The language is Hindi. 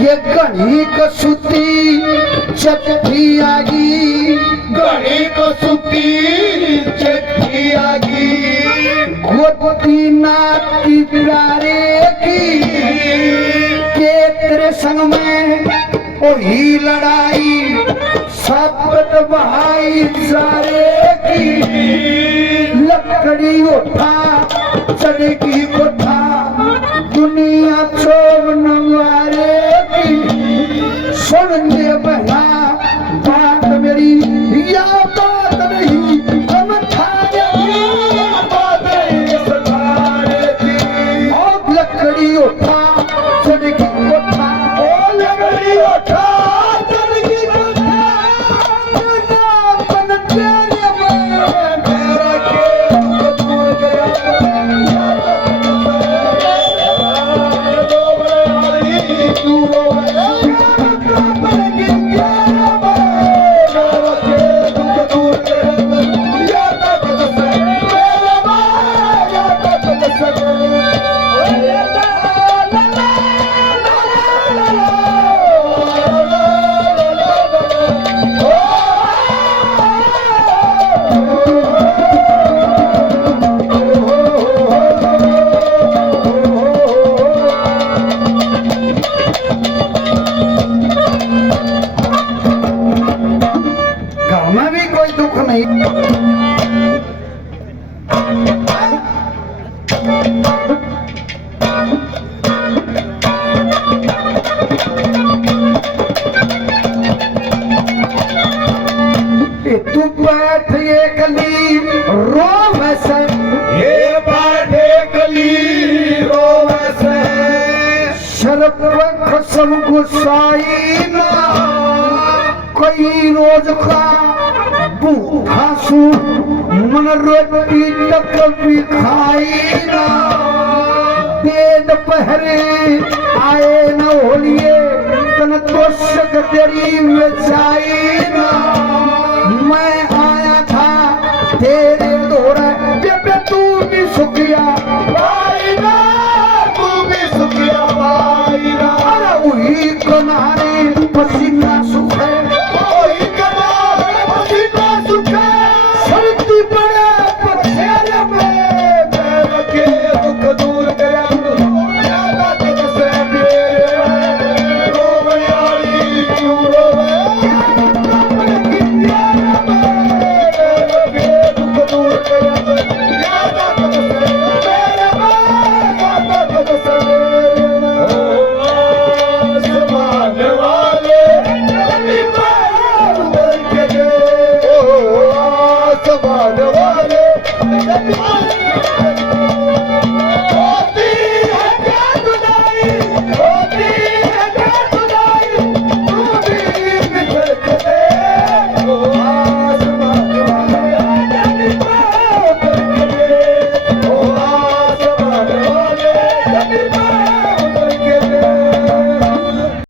ये गणी कसुती चिट्ठी आगी, गणी कसुती चिट्ठी आगी, गोती नाती प्यारे की के तेरे संग में वही लड़ाई, शब्द बहाई सारे की लकड़ी उठा चढ़ेगी कोठा, दुनिया छोड़ नवारे की। सुन ले बहना बात मेरी, या बात नहीं हम ठाड़ेगी, बात नहीं सठाड़ेगी। और लकड़ी उठा चढ़ेगी कोठा, ओ लकड़ी उठा चढ़ेगी कोठा, अपन तेरे में मेरा खेल दूर गया, दूर हो गया। घर में भी कोई दुख नहीं। तू बैठ ये कली रो वैसे, ये बाटे कली रोवे से, शर्फ सब गुस्साई ना, कोई रोज खा भूखा सू, मन रोटी तक भी खाई ना, देद पहरे आए न होलिए, तन तो सक तेरी मचाई ना। मैं आया था तेरे दोरा, जब तू भी सुखिया भाई ना तू भी सुखिया भाई ना, अरे वही किनारे पसीना